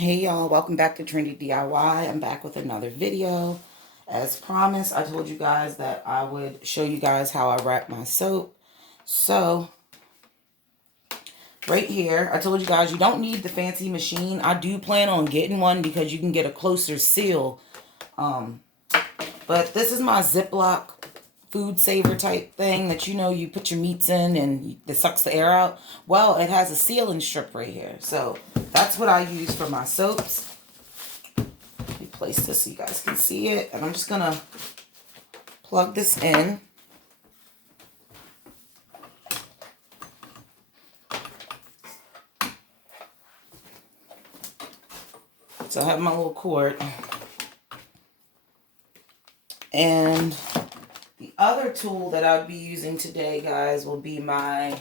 Hey y'all, welcome back to Trendy DIY. I'm back with another video. As promised, I told you guys that I would show you guys how I wrap my soap. So, right here, I told you guys you don't need the fancy machine. I do plan on getting one because you can get a closer seal. But this is my Ziploc food saver type thing that you put your meats in and it sucks the air out. Well, it has a sealing strip right here. So, that's what I use for my soaps. Let me place this so you guys can see it. And I'm just going to plug this in. So I have my little cord. And the other tool that I'll be using today, guys, will be my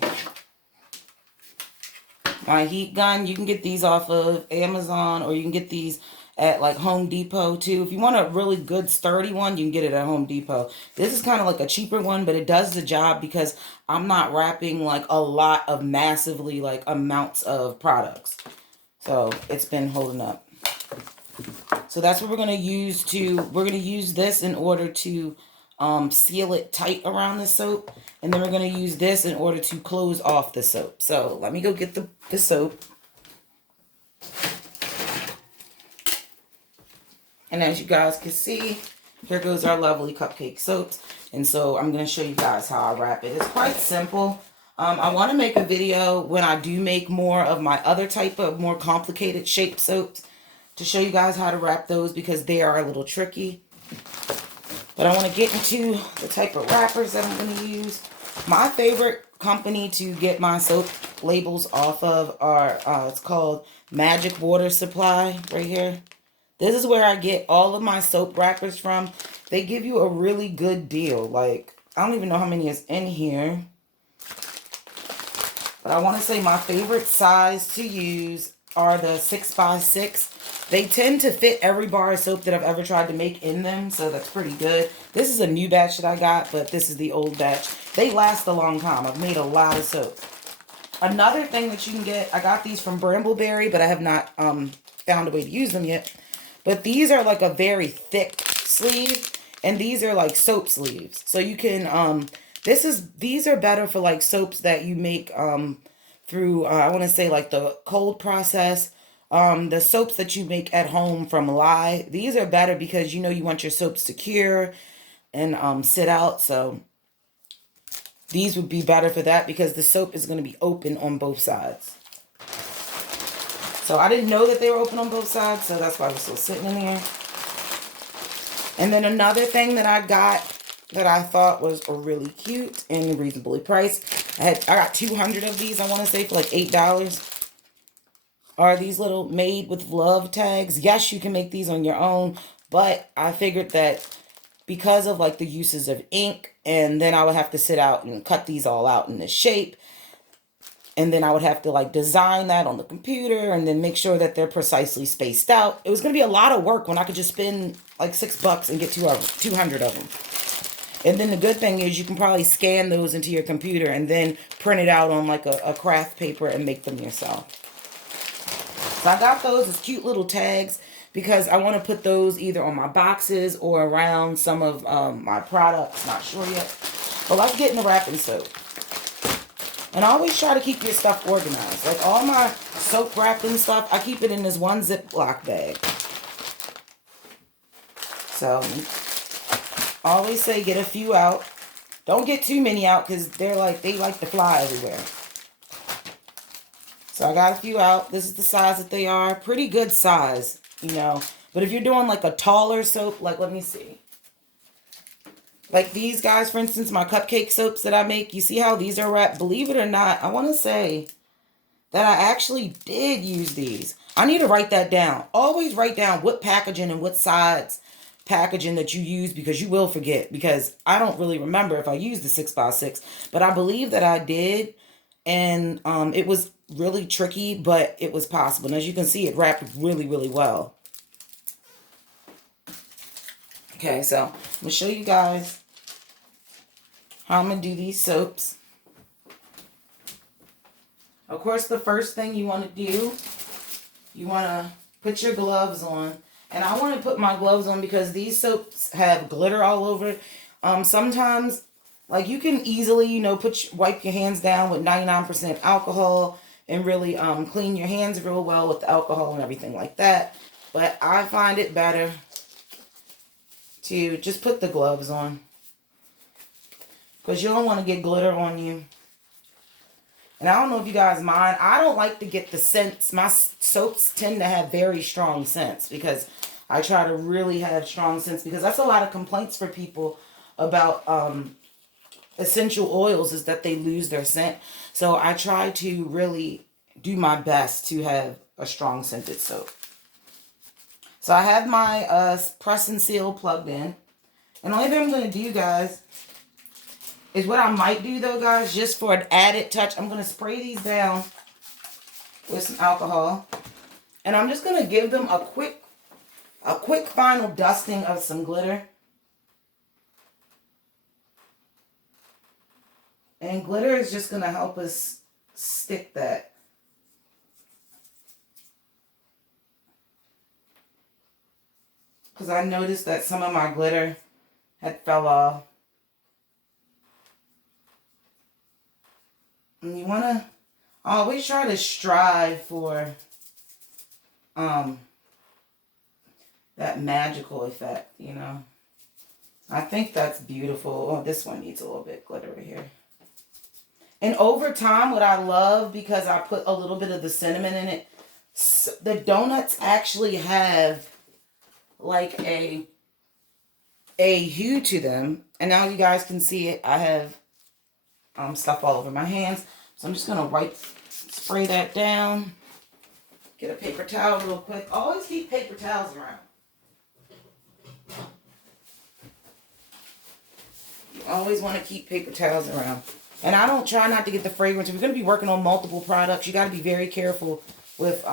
heat gun. You can get these off of Amazon, or you can get these at like Home Depot too. If you want a really good sturdy one, you can get it at Home Depot. This is kind of like a cheaper one, but it does the job because I'm not wrapping like a lot of massively like amounts of products. So it's been holding up. So that's what we're going to use we're going to use this in order to seal it tight around the soap. And then we're going to use this in order to close off the soap. So let me go get the soap. And as you guys can see, here goes our lovely cupcake soaps. And so I'm going to show you guys how I wrap it. It's quite simple. I want to make a video when I do make more of my other type of more complicated shaped soaps to show you guys how to wrap those because they are a little tricky. But I want to get into the type of wrappers that I'm going to use. My favorite company to get my soap labels off of are, it's called Magic Water Supply right here. This is where I get all of my soap wrappers from. They give you a really good deal. Like, I don't even know how many is in here. But I want to say my favorite size to use are the 6x6. They tend to fit every bar of soap that I've ever tried to make in them, so that's pretty good. This is a new batch that I got, but this is the old batch. They last a long time. I've made a lot of soap. Another thing that you can get, I got these from Brambleberry, but I have not found a way to use them yet. But these are like a very thick sleeve, and these are like soap sleeves. So you can, these are better for like soaps that you make through, I want to say like the cold process. The soaps that you make at home from lye, these are better because you want your soaps to cure and sit out. So these would be better for that because the soap is going to be open on both sides. So I didn't know that they were open on both sides, so that's why I was still sitting in here. And then another thing that I got that I thought was really cute and reasonably priced. I got 200 of these, I want to say, for like $8. Are these little made with love tags. Yes, you can make these on your own, but I figured that because of like the uses of ink, and then I would have to sit out and cut these all out in this shape, and then I would have to like design that on the computer and then make sure that they're precisely spaced out. It was going to be a lot of work when I could just spend like $6 and get 200 of them. And then the good thing is you can probably scan those into your computer and then print it out on like a craft paper and make them yourself. So I got those as cute little tags because I want to put those either on my boxes or around some of my products. Not sure yet. But let's get into wrapping soap. And always try to keep your stuff organized. Like all my soap wrapping stuff, I keep it in this one Ziploc bag. So always say get a few out. Don't get too many out because they like to fly everywhere. So I got a few out. This is the size that they are. Pretty good size, But if you're doing like a taller soap, like let me see. Like these guys, for instance, my cupcake soaps that I make, you see how these are wrapped? Believe it or not, I want to say that I actually did use these. I need to write that down. Always write down what packaging and what size packaging that you use because you will forget. Because I don't really remember if I used the 6x6, but I believe that I did. And it was really tricky, but it was possible. And as you can see, it wrapped really, really well. Okay, so I'm going to show you guys how I'm going to do these soaps. Of course, the first thing you want to do, you want to put your gloves on. And I want to put my gloves on because these soaps have glitter all over it. Sometimes, like, you can easily, wipe your hands down with 99% alcohol and really clean your hands real well with the alcohol and everything like that. But I find it better to just put the gloves on, because you don't want to get glitter on you. And I don't know if you guys mind. I don't like to get the scents. My soaps tend to have very strong scents because I try to really have strong scents, because that's a lot of complaints for people about essential oils, is that they lose their scent. So I try to really do my best to have a strong scented soap. So I have my press and seal plugged in. And the only thing I'm going to do, guys, is what I might do, though, guys, just for an added touch. I'm going to spray these down with some alcohol. And I'm just going to give them a quick final dusting of some glitter. And glitter is just going to help us stick that. Because I noticed that some of my glitter had fell off. And you want to always try to strive for that magical effect, I think that's beautiful. Oh, this one needs a little bit glittery here. And over time, what I love, because I put a little bit of the cinnamon in it, the donuts actually have like a hue to them. And now you guys can see it. I have stuff all over my hands. So I'm just going to spray that down. Get a paper towel real quick. Always keep paper towels around. You always want to keep paper towels around. And I don't try not to get the fragrance. If you're going to be working on multiple products, you got to be very careful with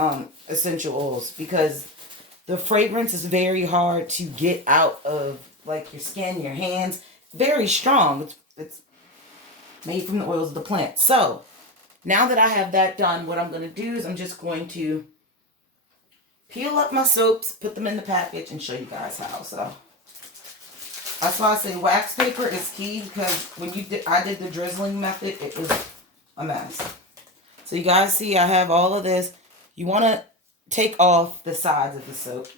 essential oils, because the fragrance is very hard to get out of, like, your skin, your hands. Very strong. It's made from the oils of the plant. So now that I have that done, what I'm going to do is I'm just going to peel up my soaps, put them in the package, and show you guys how. So that's why I say wax paper is key, because when I did the drizzling method, it was a mess. So you guys see I have all of this. You want to take off the sides of the soap.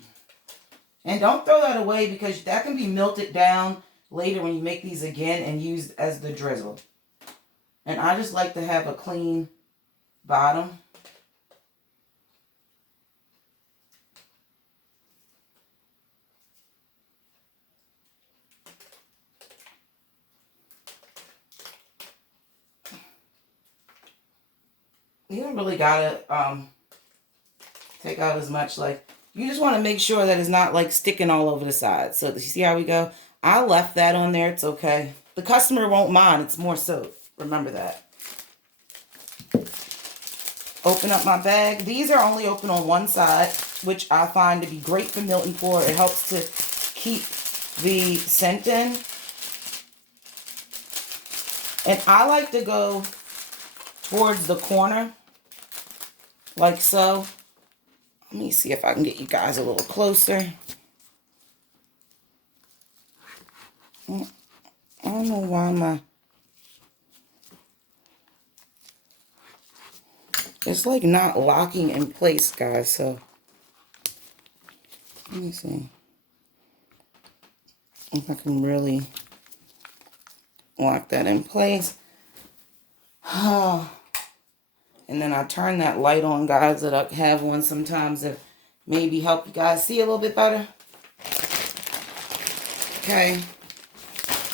And don't throw that away, because that can be melted down later when you make these again and used as the drizzle. And I just like to have a clean bottom. You don't really gotta take out as much. Like, you just want to make sure that it's not like sticking all over the sides. So you see how we go? I left that on there. It's okay. The customer won't mind. It's more soap. Remember that. Open up my bag. These are only open on one side, which I find to be great for melting pour. It helps to keep the scent in. And I like to go towards the corner, like so. Let me see if I can get you guys a little closer. I don't know why it's like not locking in place, guys. So let me see if I can really lock that in place. And then I turn that light on, guys, that I have one sometimes to maybe help you guys see a little bit better. Okay.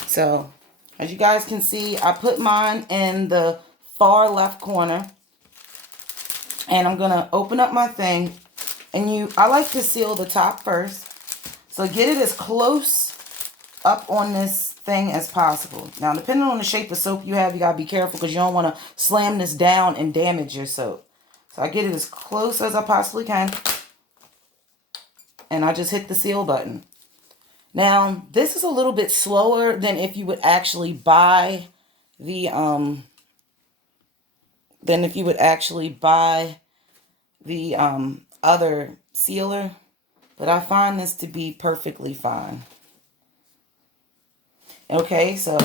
So, as you guys can see, I put mine in the far left corner. And I'm going to open up my thing. And I like to seal the top first. So, get it as close up on this thing as possible. Now, depending on the shape of soap you have, you got to be careful, because you don't want to slam this down and damage your soap. So I get it as close as I possibly can. And I just hit the seal button. Now, this is a little bit slower than if you would actually buy the other sealer, but I find this to be perfectly fine. Okay, so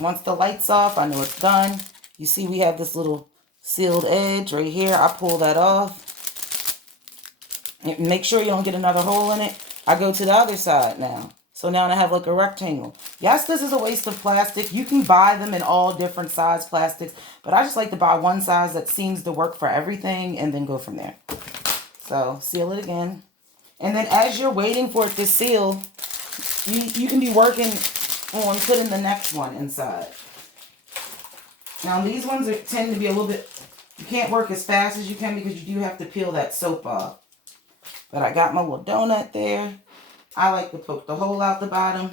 once the light's off, I know it's done. You see we have this little sealed edge right here. I pull that off. Make sure you don't get another hole in it. I go to the other side now. So now I have like a rectangle. Yes, this is a waste of plastic. You can buy them in all different size plastics, but I just like to buy one size that seems to work for everything and then go from there. So seal it again. And then as you're waiting for it to seal, you can be working on putting the next one inside. Now these ones tend to be a little bit, you can't work as fast as you can because you do have to peel that soap off. But I got my little donut there. I like to poke the hole out the bottom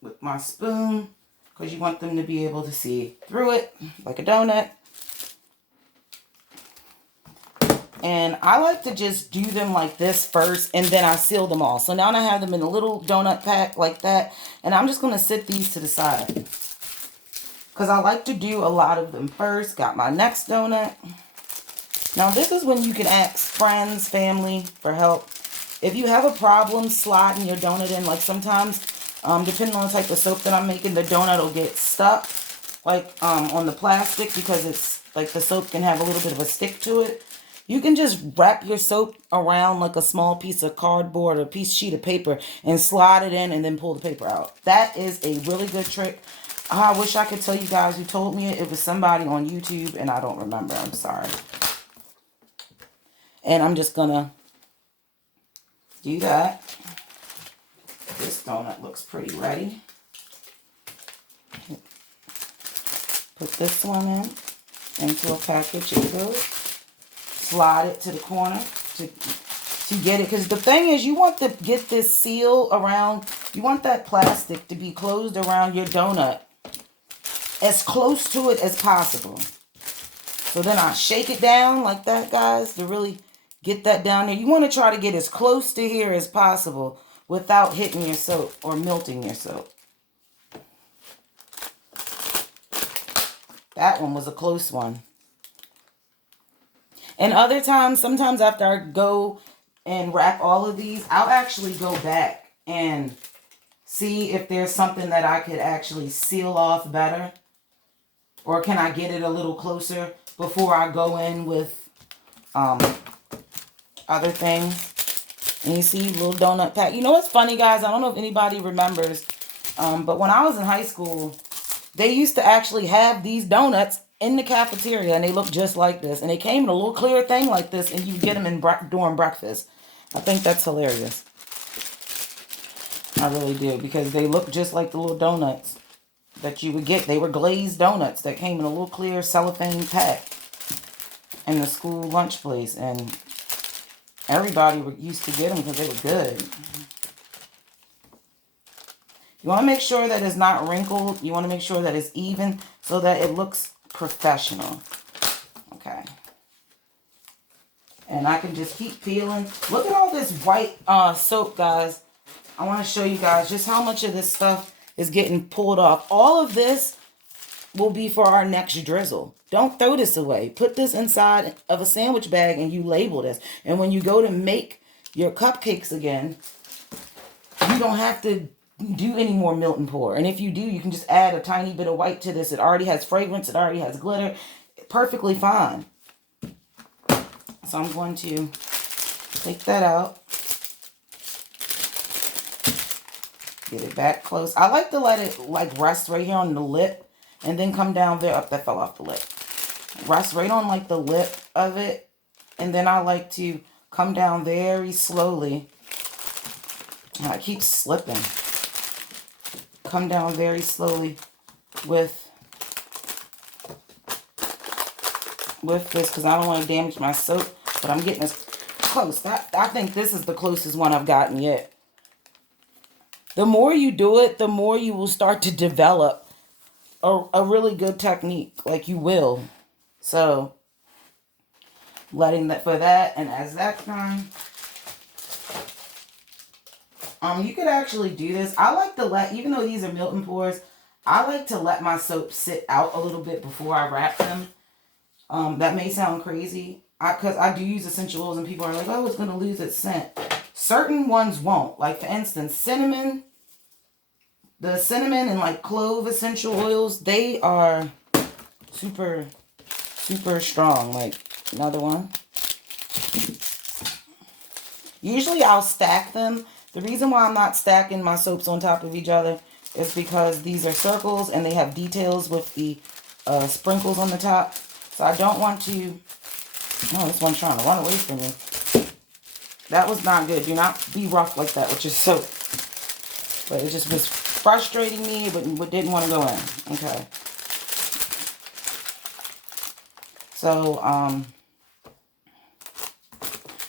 with my spoon because you want them to be able to see through it like a donut. And I like to just do them like this first and then I seal them all. So now I have them in a little donut pack like that. And I'm just going to sit these to the side because I like to do a lot of them first. Got my next donut. Now this is when you can ask friends, family for help. If you have a problem sliding your donut in, like sometimes, depending on the type of soap that I'm making, the donut will get stuck, like on the plastic because it's like the soap can have a little bit of a stick to it. You can just wrap your soap around like a small piece of cardboard or sheet of paper and slide it in and then pull the paper out. That is a really good trick. I wish I could tell you guys who told me it. It was somebody on YouTube and I don't remember. I'm sorry. And I'm just going to do that. This donut looks pretty ready. Put this one into a package. It goes. Slide it to the corner to get it. Because the thing is, you want to get this seal around. You want that plastic to be closed around your donut as close to it as possible. So then I shake it down like that, guys, to really get that down there. You want to try to get as close to here as possible without hitting your soap or melting your soap. That one was a close one. And other times, sometimes after I go and wrap all of these, I'll actually go back and see if there's something that I could actually seal off better. Or can I get it a little closer before I go in with other things. And you see, little donut pack. You know what's funny, guys? I don't know if anybody remembers, but when I was in high school, they used to actually have these donuts in the cafeteria, and they look just like this. And they came in a little clear thing like this, and you get them during breakfast. I think that's hilarious. I really do, because they look just like the little donuts that you would get. They were glazed donuts that came in a little clear cellophane pack in the school lunch place, and everybody used to get them because they were good. You want to make sure that it's not wrinkled. You want to make sure that it's even so that it looks professional. Okay. And I can just keep peeling. Look at all this white soap, guys. I want to show you guys just how much of this stuff is getting pulled off. All of this will be for our next drizzle. Don't throw this away. Put this inside of a sandwich bag and you label this. And when you go to make your cupcakes again, you don't have to do any more melt and pour. And if you do, you can just add a tiny bit of white to this. It already has fragrance. It already has glitter. Perfectly fine. So I'm going to take that out. Get it back close. I like to let it like rest right here on the lip and then come down there. Up, that fell off the lip. Rest right on like the lip of it. And then I like to come down very slowly. And I keep slipping. Come down very slowly with this because I don't want to damage my soap. But I'm getting as close. I think this is the closest one I've gotten yet. The more you do it, the more you will start to develop a really good technique. Like you will. So, letting that for that. And as that's done, you could actually do this. I like to let, even though these are melt and pours, I like to let my soap sit out a little bit before I wrap them. That may sound crazy. Because I do use essential oils and people are like, oh, it's going to lose its scent. Certain ones won't. Like, for instance, cinnamon. The cinnamon and, like, clove essential oils, they are super, super strong. Like, another one. Usually I'll stack them. The reason why I'm not stacking my soaps on top of each other is because these are circles and they have details with the sprinkles on the top. So I don't want to... Oh, this one's trying to run away from me. That was not good. Do not be rough like that with your soap. But it just was frustrating me, but didn't want to go in. Okay. So,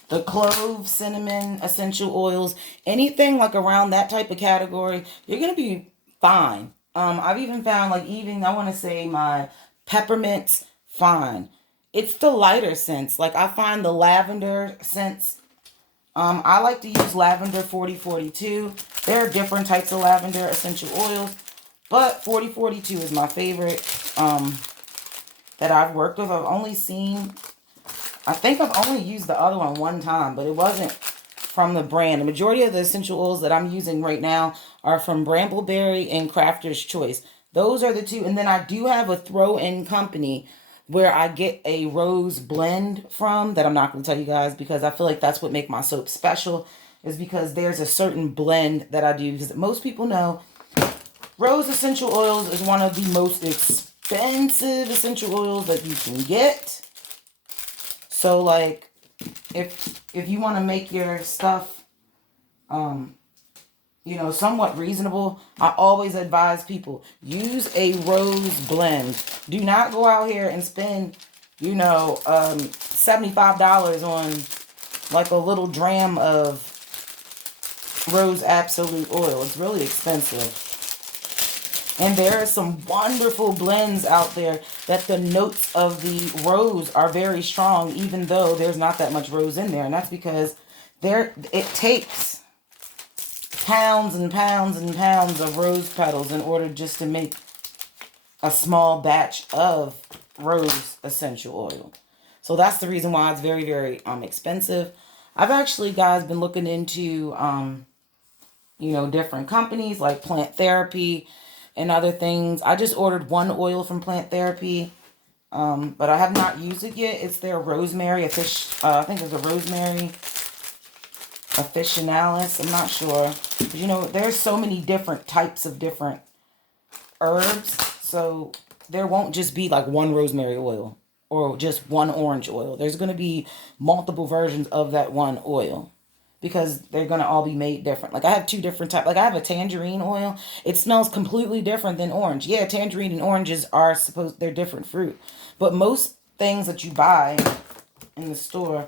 the clove, cinnamon, essential oils, anything like around that type of category, you're going to be fine. I've even found, like, even, I want to say my peppermints, fine. It's the lighter scents. Like, I find the lavender scents, I like to use lavender 4042. There are different types of lavender essential oils, but 4042 is my favorite that I've worked with. I've only seen, I think I've only used the other one time, but it wasn't from the brand. The majority of the essential oils that I'm using right now are from Brambleberry and Crafter's Choice. Those are the two. And then I do have a throw-in company where I get a rose blend from that I'm not going to tell you guys because I feel like that's what makes my soap special, is because there's a certain blend that I do. Because most people know rose essential oils is one of the most expensive essential oils that you can get. So, like, if you want to make your stuff, you know, somewhat reasonable, I always advise people, use a rose blend. Do not go out here and spend, you know, $75 on, like, a little dram of Rose Absolute oil. It's really expensive. And there are some wonderful blends out there that the notes of the rose are very strong, even though there's not that much rose in there. And that's because it takes pounds and pounds and pounds of rose petals in order just to make a small batch of rose essential oil. So that's the reason why it's very, very expensive. I've actually, guys, been looking into, you know, different companies like Plant Therapy and other things. I just ordered one oil from Plant Therapy, but I have not used it yet. It's their rosemary, I think it's a rosemary officinalis. I'm not sure. But, you know, there's so many different types of different herbs. So there won't just be like one rosemary oil or just one orange oil. There's going to be multiple versions of that one oil, because they're going to all be made different. Like, I have two different types. Like, I have a tangerine oil. It smells completely different than orange. Yeah, tangerine and oranges are they're different fruit. But most things that you buy in the store,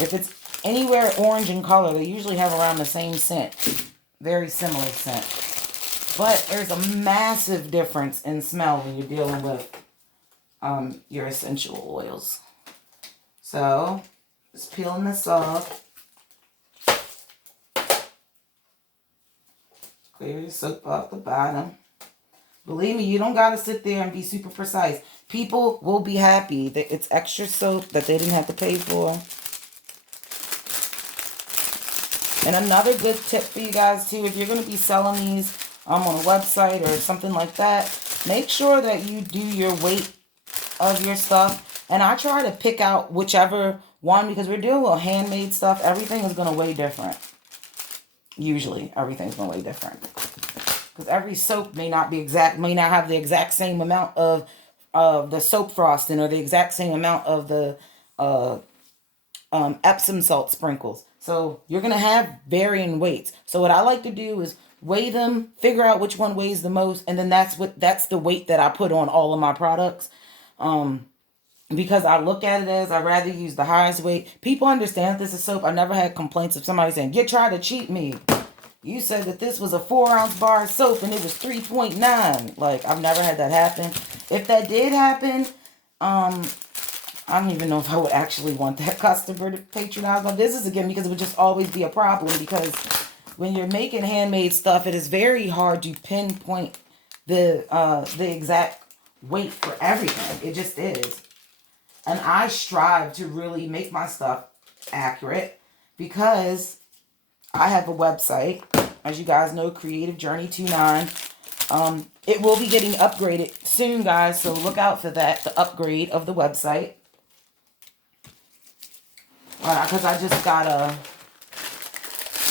if it's anywhere orange in color, they usually have around the same scent. Very similar scent. But there's a massive difference in smell when you're dealing with your essential oils. So, just peeling this off. Clear your soap off the bottom. Believe me, you don't got to sit there and be super precise. People will be happy that it's extra soap that they didn't have to pay for. And another good tip for you guys too, if you're going to be selling these on a website or something like that, make sure that you do your weight of your stuff. And I try to pick out whichever one, because we're doing with handmade stuff. Everything is going to weigh different. Usually, everything's going to weigh different. Because every soap may not have the exact same amount of the soap frosting or the exact same amount of the Epsom salt sprinkles. So you're going to have varying weights. So what I like to do is weigh them, figure out which one weighs the most, and then that's the weight that I put on all of my products. Because I look at it as I'd rather use the highest weight. People understand that this is soap. I never had complaints of somebody saying, you tried to cheat me. You said that this was a 4-ounce bar of soap and it was 3.9. Like, I've never had that happen. If that did happen, I don't even know if I would actually want that customer to patronize my business again, because it would just always be a problem. Because when you're making handmade stuff, it is very hard to pinpoint the exact weight for everything. It just is. And I strive to really make my stuff accurate because I have a website, as you guys know, Creative Journey 29. It will be getting upgraded soon, guys, so look out for that, the upgrade of the website. Because I just got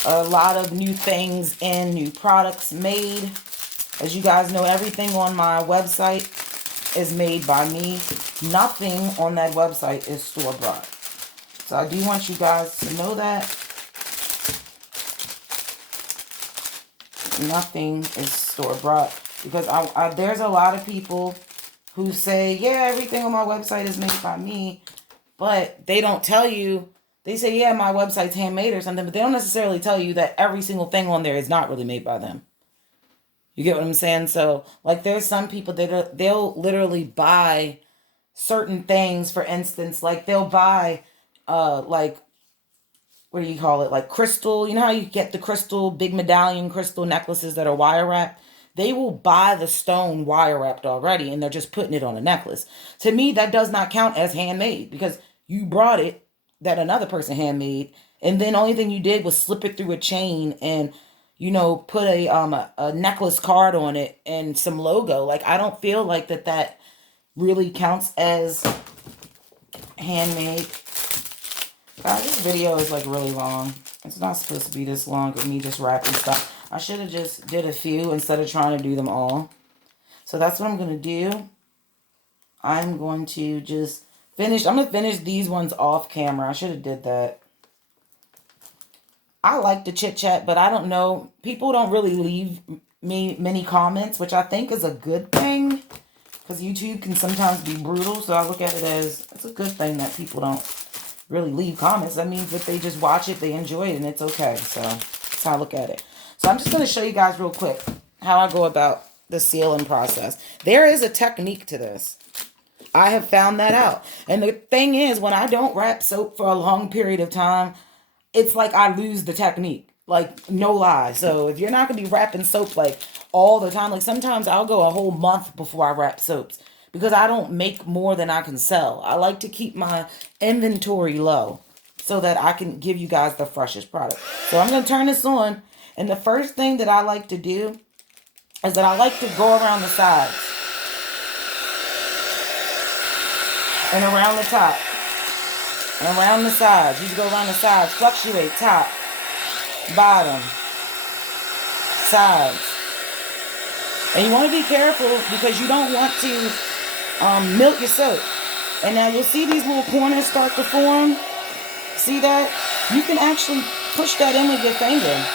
a lot of new things and new products made. As you guys know, everything on my website is made by me. Nothing on that website is store-bought. So I do want you guys to know that. Nothing is store-bought. Because there's a lot of people who say, yeah, everything on my website is made by me. But they don't tell you. They say, yeah, my website's handmade or something. But they don't necessarily tell you that every single thing on there is not really made by them. You get what I'm saying? So, like, there's some people that they'll literally buy certain things. For instance, like, they'll buy, like, what do you call it? Like crystal. You know how you get the crystal, big medallion crystal necklaces that are wire wrapped? They will buy the stone wire wrapped already, and they're just putting it on a necklace. To me, that does not count as handmade because you brought it that another person handmade, and then the only thing you did was slip it through a chain and, you know, put a necklace card on it and some logo. Like, I don't feel like that really counts as handmade. God, this video is like really long. It's not supposed to be this long of me just wrapping stuff. I should have just did a few instead of trying to do them all. So that's what I'm going to do. I'm going to just finish. I'm going to finish these ones off camera. I should have did that. I like to chit chat, but I don't know. People don't really leave me many comments, which I think is a good thing. Because YouTube can sometimes be brutal. So I look at it as, it's a good thing that people don't really leave comments. That means that they just watch it, they enjoy it, and it's okay. So that's how I look at it. So I'm just going to show you guys real quick how I go about the sealing process. There is a technique to this. I have found that out. And the thing is, when I don't wrap soap for a long period of time, it's like I lose the technique. Like, no lie. So if you're not going to be wrapping soap like all the time, like sometimes I'll go a whole month before I wrap soaps because I don't make more than I can sell. I like to keep my inventory low so that I can give you guys the freshest product. So I'm going to turn this on. And the first thing that I like to do is that I like to go around the sides and around the top and around the sides. You go around the sides, fluctuate, top, bottom, sides. And you want to be careful because you don't want to milk your soap. And now you'll see these little corners start to form. See that? You can actually push that in with your finger.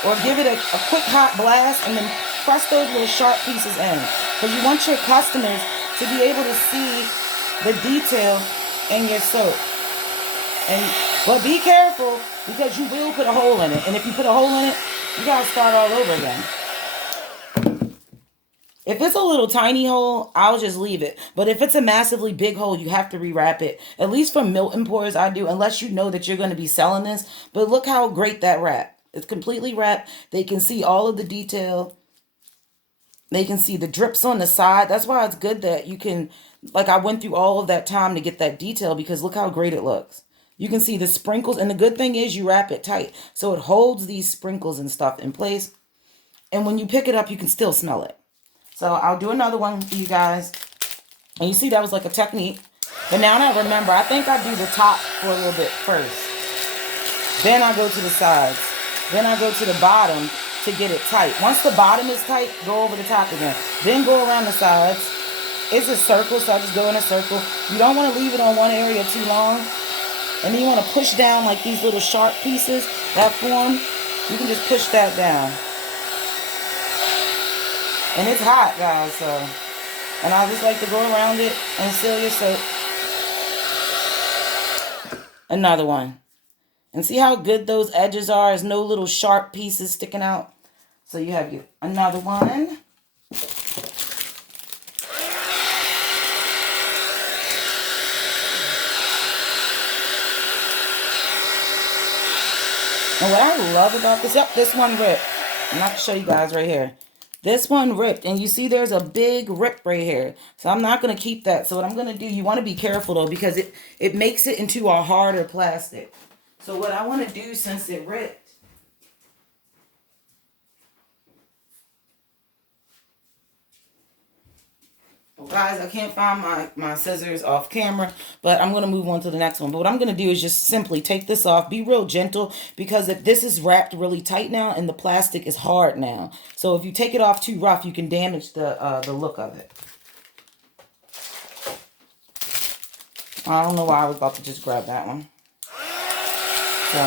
Or give it a quick hot blast and then press those little sharp pieces in. Because you want your customers to be able to see the detail in your soap. But be careful because you will put a hole in it. And if you put a hole in it, you got to start all over again. If it's a little tiny hole, I'll just leave it. But if it's a massively big hole, you have to rewrap it. At least for milk importers, I do, unless you know that you're going to be selling this. But look how great that wrap. It's completely wrapped. They can see all of the detail. They can see the drips on the side. That's why it's good that you can, like I went through all of that time to get that detail because look how great it looks. You can see the sprinkles. And the good thing is you wrap it tight. So it holds these sprinkles and stuff in place. And when you pick it up, you can still smell it. So I'll do another one for you guys. And you see that was like a technique. But now that I remember, I think I do the top for a little bit first. Then I go to the sides. Then I go to the bottom to get it tight. Once the bottom is tight, go over the top again. Then go around the sides. It's a circle, so I just go in a circle. You don't want to leave it on one area too long. And then you want to push down like these little sharp pieces that form. You can just push that down. And it's hot, guys, so. And I just like to go around it and seal your soap. Another one. And see how good those edges are? There's no little sharp pieces sticking out. So you have another one. And what I love about this, this one ripped. I'm going to show you guys right here. This one ripped, and you see there's a big rip right here. So I'm not going to keep that. So what I'm going to do, you want to be careful though, because it makes it into a harder plastic. So what I want to do, since it ripped, well, guys, I can't find my scissors off camera, but I'm going to move on to the next one. But what I'm going to do is just simply take this off. Be real gentle, because if this is wrapped really tight now and the plastic is hard now. So if you take it off too rough, you can damage the look of it. I don't know why I was about to just grab that one. So,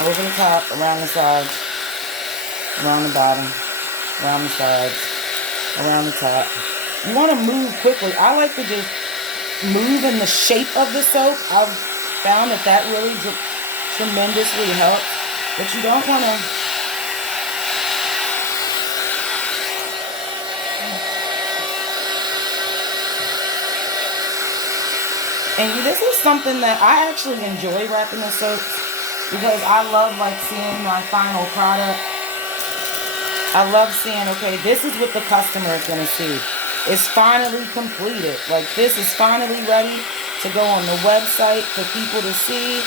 over the top, around the sides, around the bottom, around the sides, around the top. You want to move quickly. I like to just move in the shape of the soap. I've found that really tremendously helps. But you don't want to... And this is something that I actually enjoy wrapping the soaps, because I love like seeing my final product. I love seeing, okay, this is what the customer is going to see. It's finally completed. Like, this is finally ready to go on the website for people to see.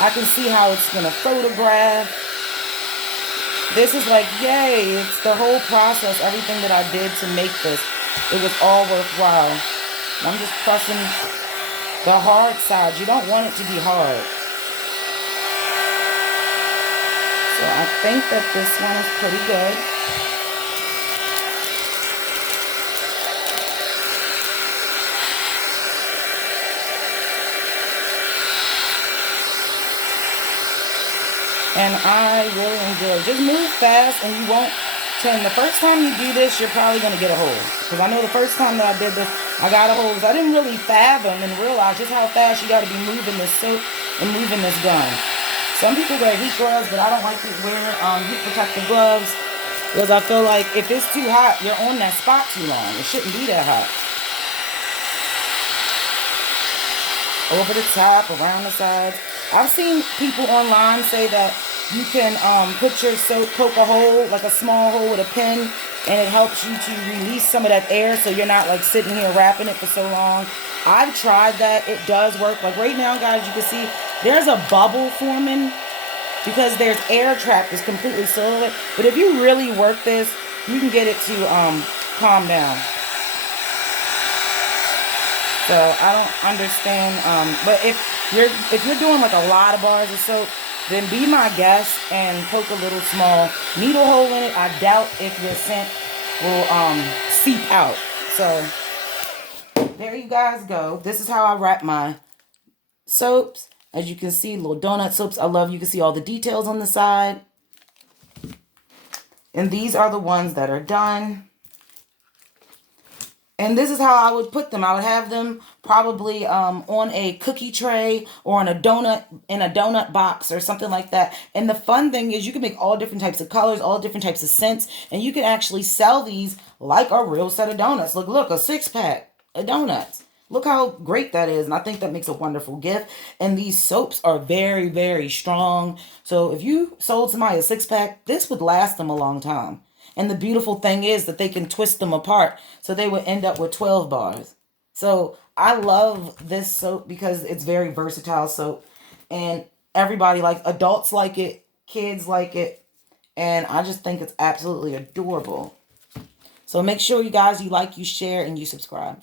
I can see how it's going to photograph. This is like, yay, it's the whole process, everything that I did to make this. It was all worthwhile. I'm just pressing the hard sides. You don't want it to be hard. So I think that this one is pretty good. And I really enjoy it. Just move fast and you won't tend. The first time you do this, you're probably going to get a hole. Because I know the first time that I did this, I got a hole. I didn't really fathom and realize just how fast you got to be moving this soap and moving this gun. Some people wear heat gloves, but I don't like to wear heat protective gloves, because I feel like if it's too hot, you're on that spot too long. It shouldn't be that hot. Over the top, around the sides. I've seen people online say that you can put your soap, poke a hole, like a small hole with a pin, and it helps you to release some of that air, so you're not like sitting here wrapping it for so long. I've tried that. It does work. Like right now, guys, you can see there's a bubble forming because there's air trapped. It's completely solid. But if you really work this, you can get it to calm down. So I don't understand. But if you're doing like a lot of bars of soap, then be my guest and poke a little small needle hole in it. I doubt if your scent will seep out. So there you guys go. This is how I wrap my soaps. As you can see, little donut soaps. I love, you can see all the details on the side. And these are the ones that are done. And this is how I would put them. I would have them probably on a cookie tray or on a donut, in a donut box or something like that. And the fun thing is you can make all different types of colors, all different types of scents, and you can actually sell these like a real set of donuts. Look, a 6-pack of donuts. Look how great that is. And I think that makes a wonderful gift. And these soaps are very, very strong. So if you sold somebody a 6-pack, this would last them a long time. And the beautiful thing is that they can twist them apart. So they would end up with 12 bars. So I love this soap because it's very versatile soap. And everybody likes, adults like it, kids like it. And I just think it's absolutely adorable. So make sure you guys, you like, you share, and you subscribe.